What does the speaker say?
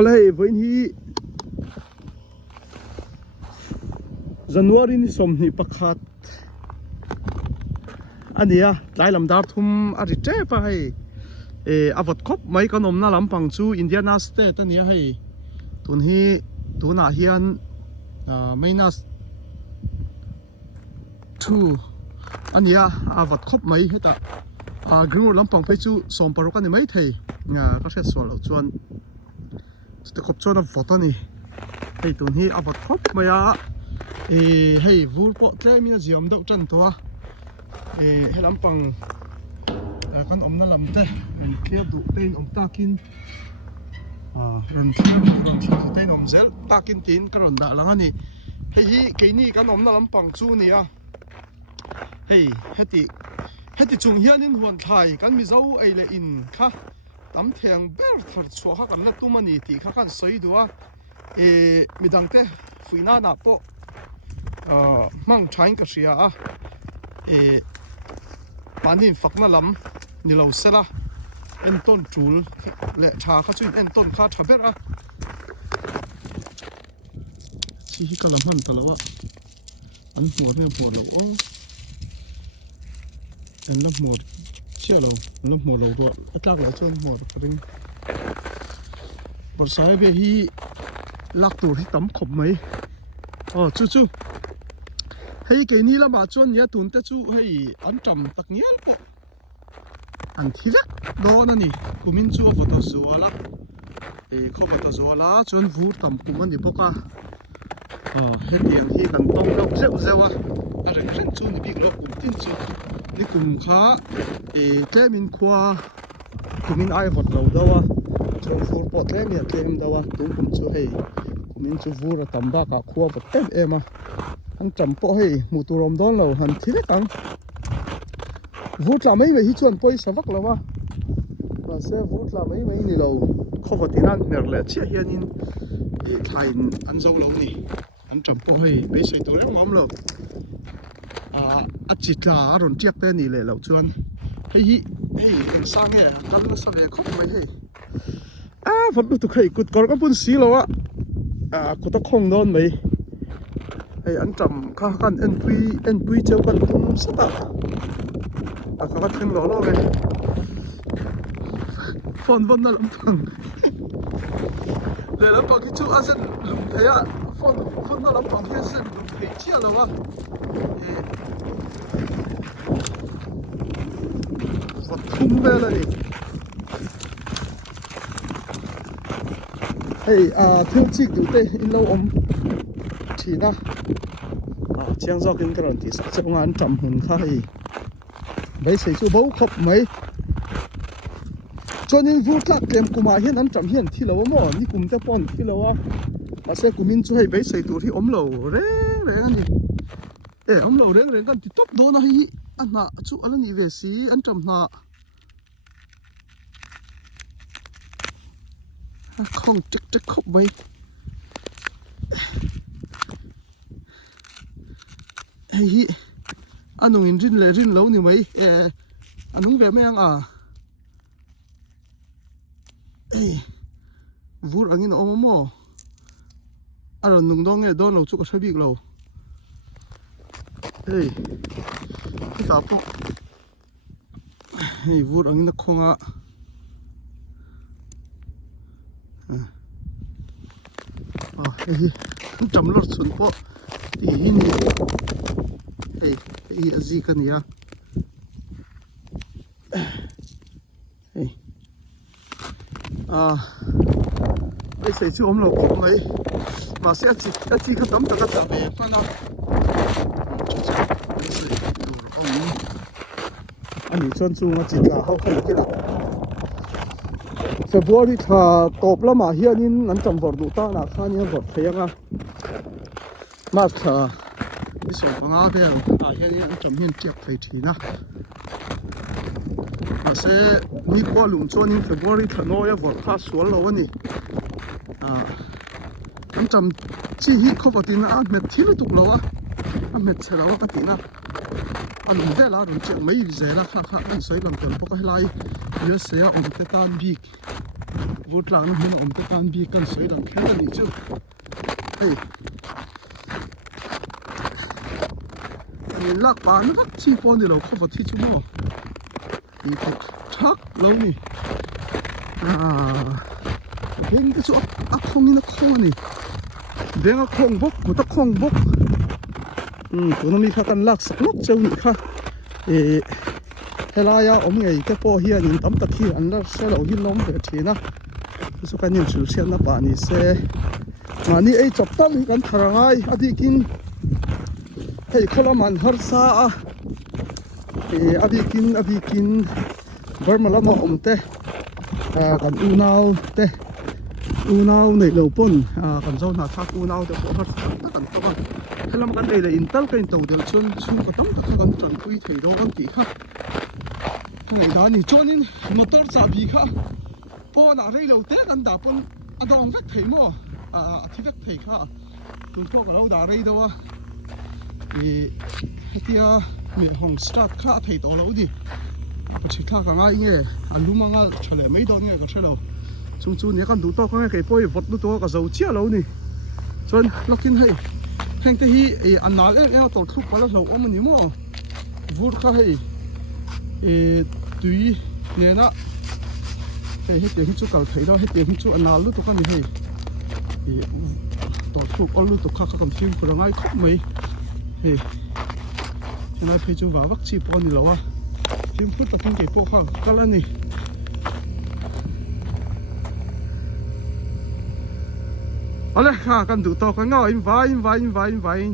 Oleh với hi January ni som ni pakhat ania lai lam dar thum ari tre pa hai avat khop mai kanom na lampang chu Indiana state ania hai tun hi tuna hian minus 2 ania avat khop mai heta green lampang pe chu som parok ani mai thei nga ka hret so lo chuan te khop chona vot ani hei tun hi avat khop maya hei vur po tle mi ziam deuh tan to he lampang kan omna lamte clear du tein om takin ran tein om zel takin tin karon da lang ani hei hi keini kan omna lampang chu ni a hei heti chung hianin huan thai kan mi zo ei le in kha tam theng ber thar chho ha kan na tumani ti kha kan soi duwa midang te fuina na po mang thain ka ria a panin fakna lam ni lo sela en ton chul le tha kha chuin en ton kha thaber a chi hi kalam han talawa an hmor ne por lo o en la hmor chia lo en la hmor lo do atlak lo chon hmor ring bor sai be hi lak tur hi tam khop mai chu hei ke ni lama chuan nia tun te chu hei an tam tak nial po an thilak do na ni kumin chu photo zuala kho photo zuala chuan vur tam kum ani poka hetiang hi kan tong lo zewa a ren ren chu ni big lo kum tin chu ni kum kha tlemin khwa kumin ai vot lo dawa chuan vur po tlem ya tlem dawa tum kum chu hei kumin chu vur tam ba ka khwa vot tem ema anh chậm po hay mù tu rom đón lâu hành thế đấy tăng vút là mấy hi chuan poi sa vak lawa và xe vút là mấy ni lâu không có tiền ăn nè lẽ chia hiền in thay ăn dâu lâu nè anh chậm po hay bây giờ tôi lấy mắm lâu chỉ là rồi chiếc tên nè lẽ lâu chuan hay anh sang nghe ăn nó sao về không mấy hay vẫn được tụi cụt còn có bún xí lâu cụt tao không đón mấy anh chậm khá khăn en pui treo kan tum sata khá khăn lo lo về phone vẫn là lampang le lampang ki chu asen lum thaya phone là lampang ki asen lum thei chia lo wa wat thum be la ni thil chik du te in lo om thina chiang gió kinh cái thì sẽ ngan trầm hơn khai bây giờ chú bấu khop mấy cho nên vút lắc kem cùm hiền ăn trầm hiền thì lâu mà ní cùm te pon thì lâu à sẽ cùm min chú hay bây giờ tụi thì ốm lâu ré anh đi ốm lâu ré cái thì top đó này anh na chú anh đi về xí ăn trầm na không chắc khop mấy hi anong in rin lo ni mai anong ve me ang vur angin omomo aron nung dong e don lo chu ka thabik lo ta po vur angin na khonga cham lor chun po ti hin gì cần gì bây giờ chú ôm lộc không ấy mà sẽ chỉ có tấm tất cả về phần nào anh ấy chọn chung là chỉ là hậu khẩn cái nào February thà top lắm mà hiện in anh chăm vật đủ ta là khá nhiều vật thấy không mà thà cái số của nó đây hiện anh chăm hiện chiếc thấy thì na mà sẽ đi qua lùng cho nên February thà nói vật khá xuống lâu anh anh chăm chỉ hít không vào tin anh mệt thiếu tục lâu anh mệt sẽ lâu cái tin anh không thể là rồi chuyện mấy giờ là khác anh sấy làm chuyện có cái lai nhớ sẽ ông cái tan big vụ trắng mình ổn tất cả bị cần sấy đằng khé đi chứ hey lạc bán rất chi phone đi lâu không phải thi chung mà thì thật chắc lâu nè hình cái chỗ không như nó không nè để nó không bốc của ta không bốc tụi nó mi khá cần lạc sắc lốc châu nè khá thế là ya ông ngày cái po hiền nhìn tấm tắc khi anh là sẽ lâu hin lắm để thế na số cái nhìn sự xem nó bà ni sẽ mà ni ấy chọc tao thì cần thằng ai đi kinh hey kalau man harsa abi kin bermala ma omte kan unau nei lo pon kan zo na thak unau te ko har ta kan to kan helam kan ei le intal kan to del chun ko tam ta kan tran pui thei ro kan ti kha nei da ni chonin motor cha bi kha po na rei lo te kan da pon adong vek thei mo thi vek thei kha tun ko lo da rei do hetia mi hong start kha thei to lo di chỉ thà cả ngay nghe anh đúng mà trả lời mấy đòn nghe có chơi đâu chung chung nhớ con đủ to con nghe cái bôi vật đủ to cả dầu chia lâu nè cho nên lúc kia hay hàng thế hi anh nói em tổ chức quá là lâu ông mình nhớ vượt khá hay tùy nè na hết tiền chút cả thấy đó hết tiền chút anh nói lúc to con này hay tổ chức ông lúc to khá cầm phim của ngay không mấy thì nay phải chú vào vắt chi bọn đi lâu à phim phút tập trung cái bộ khoa cái là này ở đây khá cần đủ to cái ngõ in vài